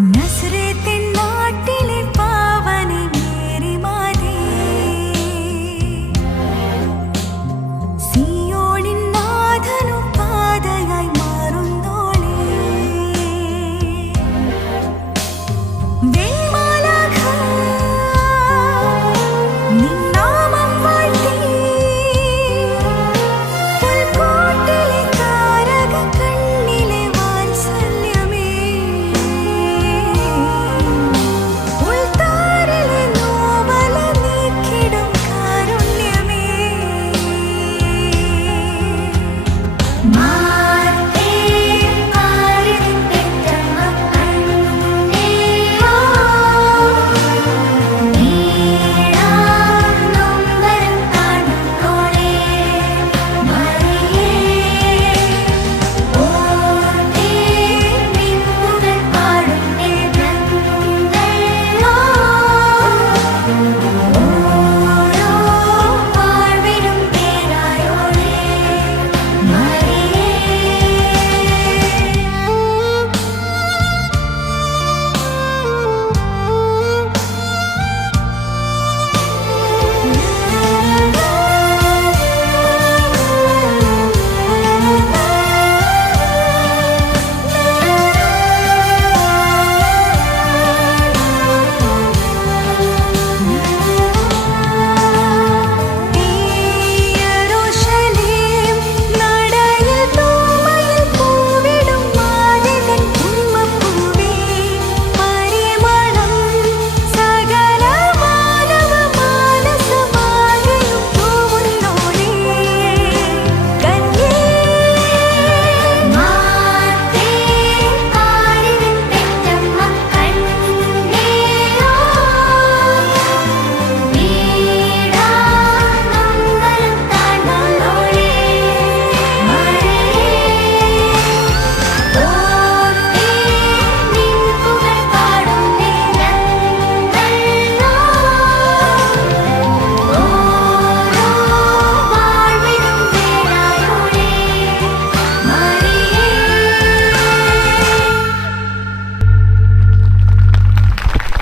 नसरे